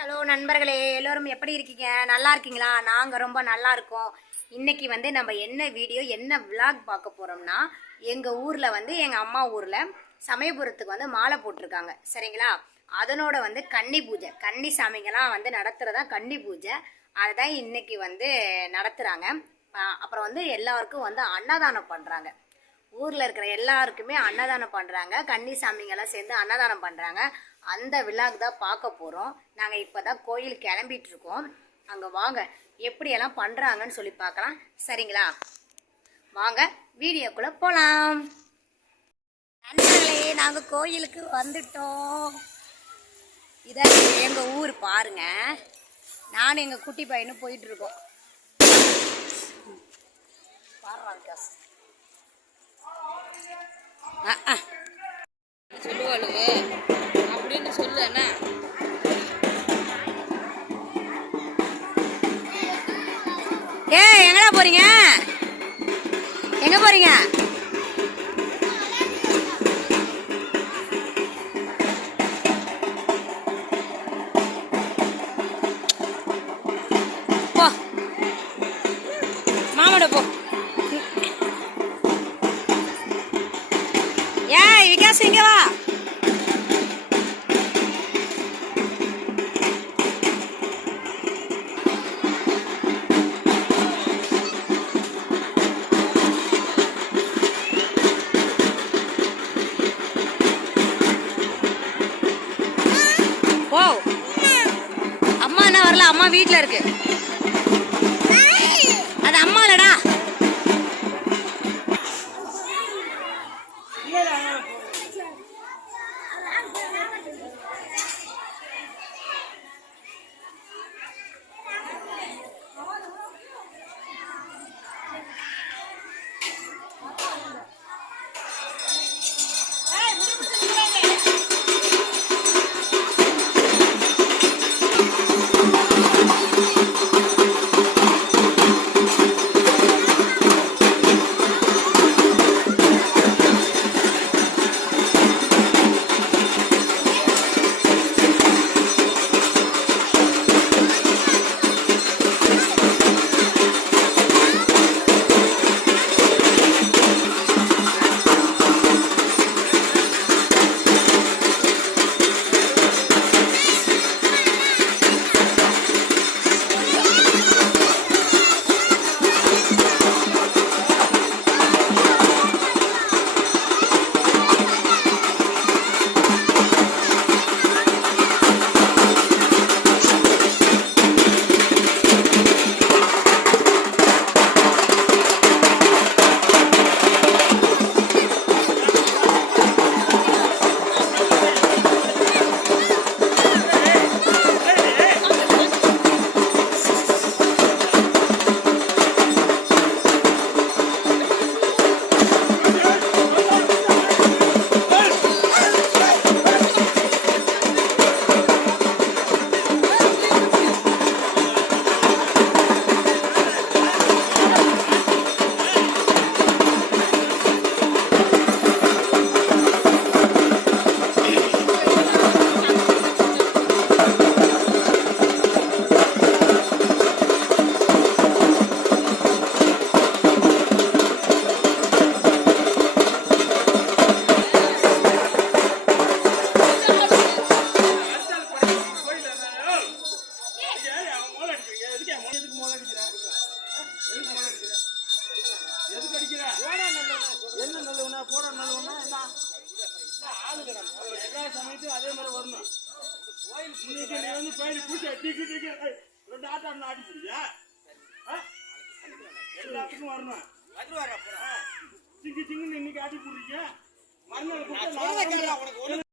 Hello நண்பர்களே எல்லோரும் எப்படி இருக்கீங்க? நல்லா இருக்கீங்களா? நாங்கள் ரொம்ப நல்லா இருக்கோம். இன்னைக்கு வந்து நம்ம என்ன வீடியோ என்ன விலாக் பார்க்க போகிறோம்னா எங்கள் ஊரில் வந்து எங்கள் அம்மா ஊரில் சமயபுரத்துக்கு வந்து மாலை போட்டிருக்காங்க. சரிங்களா? அதனோட வந்து கன்னி பூஜை கன்னி சாமிங்கெல்லாம் வந்து நடத்துகிறதா கன்னி பூஜை. அதுதான் இன்னைக்கு வந்து நடத்துகிறாங்க அப்புறம் வந்து எல்லாருக்கும் வந்து அன்னதானம் பண்ணுறாங்க ஊரில் இருக்கிற எல்லாருக்குமே அன்னதானம் பண்ணுறாங்க கன்னி சாமிங்கெல்லாம் சேர்ந்து அன்னதானம் பண்ணுறாங்க அந்த விழாக்கு தான் பார்க்க போகிறோம் நாங்கள் இப்போ தான் கோயில் கிளம்பிட்டு இருக்கோம் அங்கே வாங்க எப்படியெல்லாம் பண்ணுறாங்கன்னு சொல்லி பார்க்கலாம். சரிங்களா? வாங்க வீடியோக்குள்ளே போகலாம் நண்பர்களே நாங்கள் கோயிலுக்கு வந்துட்டோம். இதான் எங்கள் ஊர் பாருங்க. நானும் எங்கள் குட்டி பையனும் போயிட்டு இருக்கோம் பாடுறாங்க ஆ சொல்லுவாளுங்க அப்படின்னு சொல்லு என்ன ஏய் எங்கடா போறீங்க? எங்க போறீங்க? போ. மாமாட போ. ஏய் விகாஸ் இங்க வா. ஓ அம்மா என்ன வரல? அம்மா வீட்ல இருக்கு. அது அம்மா இல்லடா எல்லா சமயத்தையும் அதே மாதிரி வரணும். இன்னைக்கு நீ வந்து பயிர் பூச்சி டிக்கி டிக்கி. ரெண்டு ஆட்டம் ஆடி போடுறியா எல்லாத்துக்கும் வரணும். சிங்கி சிங்கி இன்னைக்கு ஆடி போடுறீங்க. மறுநாள்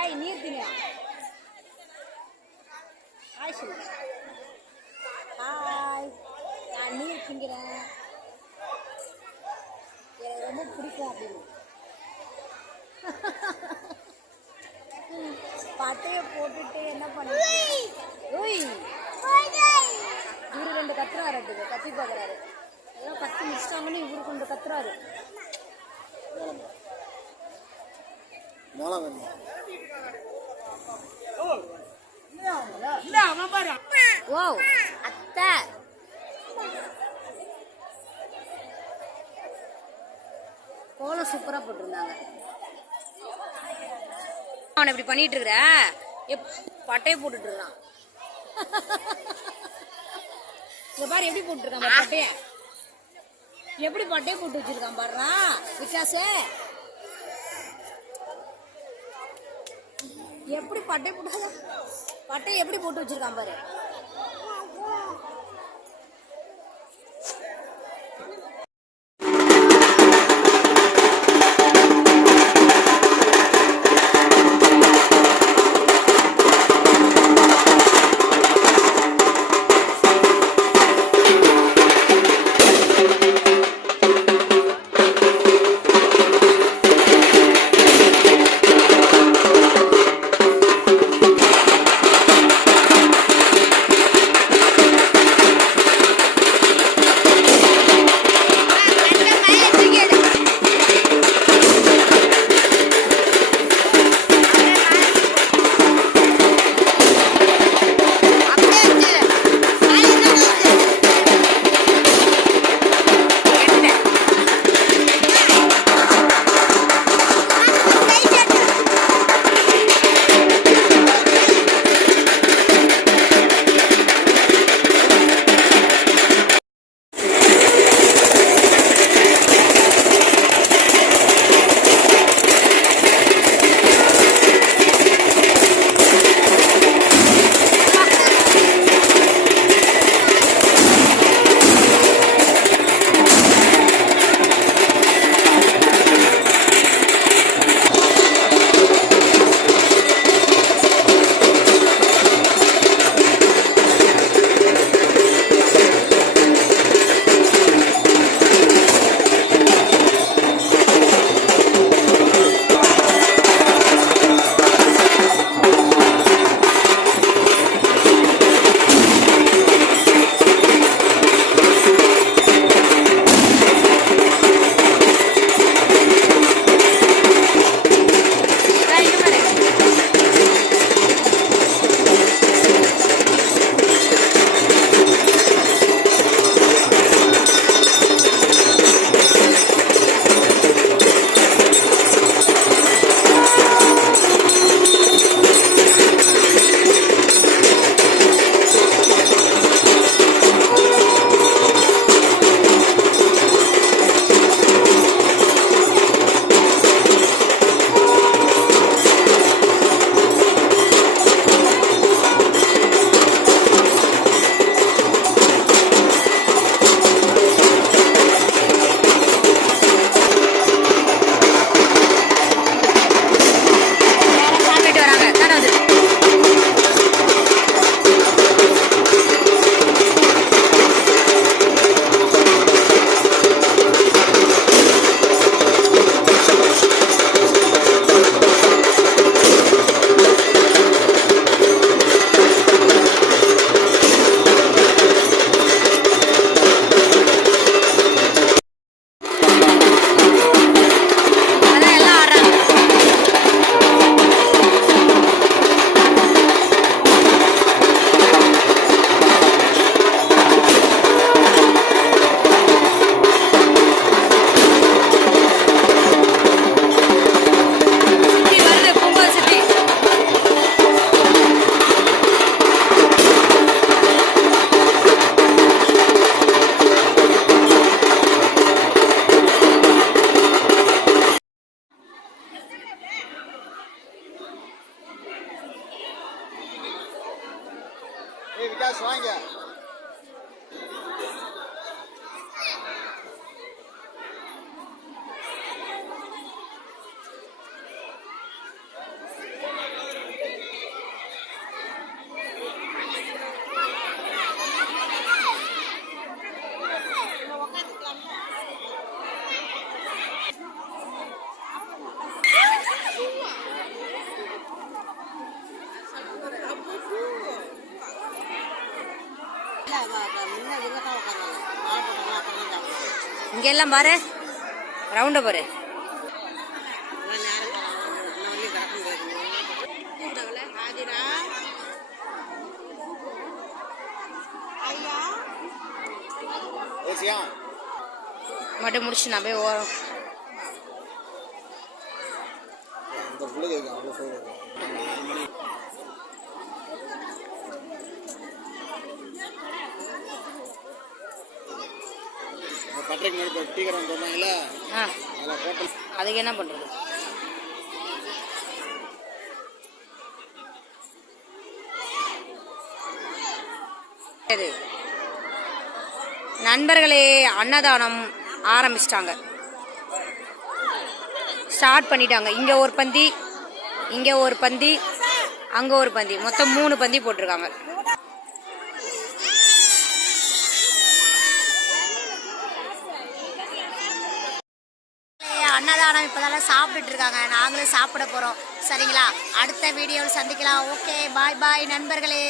ஏய் நீர் திங்க ஹாய் சொல்லு ஹாய் நான் நீர் திங்கிறேன் எனக்கு ரொம்ப பிடிக்கும் அப்படின்னு. பட்டைய போட்டுட்டு என்ன பண்ணுவோய் இவரு ரெண்டு கத்துறாரு அதுக்கு கத்தி பார்க்குறாரு. எல்லாம் கத்தி முடிச்சிட்டாங்கன்னு இவரு கொண்டு கத்துறாரு. ஓ அத்தை. கோலம் சூப்பராக போட்டிருந்தாங்க. அவனை இப்படி பண்ணிட்டு இருக்கிற எப் பட்டையை போட்டுட்டு இருக்கான் இங்க பாரு எப்படி போட்டுருக்கான் பட்டைய. எப்படி பட்டையை போட்டு வச்சிருக்கான் பாருறா விகாசே எப்படி பட்டை போட்டு பட்டை எப்படி போட்டு வச்சிருக்கான் பாரு. இங்கெல்லாம் பாரு. ரவுண்டை பாரு. மட்டும் முடிச்சு நான் போய் ஓரம் அந்த பிள்ளைக்கு அவ்வளோ பட்டறைக்கு முன்னாடி டீ கடை போனாங்களா ஆ. அதில் ஹோட்டல் அதுக்கு என்ன பண்ணுறது நண்பர்களே அன்னதானம் ஆரம்பிச்சிட்டாங்க. ஸ்டார்ட் பண்ணிட்டாங்க. இங்கே ஒரு பந்தி இங்கே ஒரு பந்தி அங்கே ஒரு பந்தி. மொத்தம் மூணு பந்தி போட்டிருக்காங்க. ஆனால் இப்போதெல்லாம் சாப்பிட்டுட்டு இருக்காங்க நாங்களும் சாப்பிட போகிறோம் சரிங்களா? அடுத்த வீடியோவில் சந்திக்கலாம். ஓகே பாய் பாய் நண்பர்களே.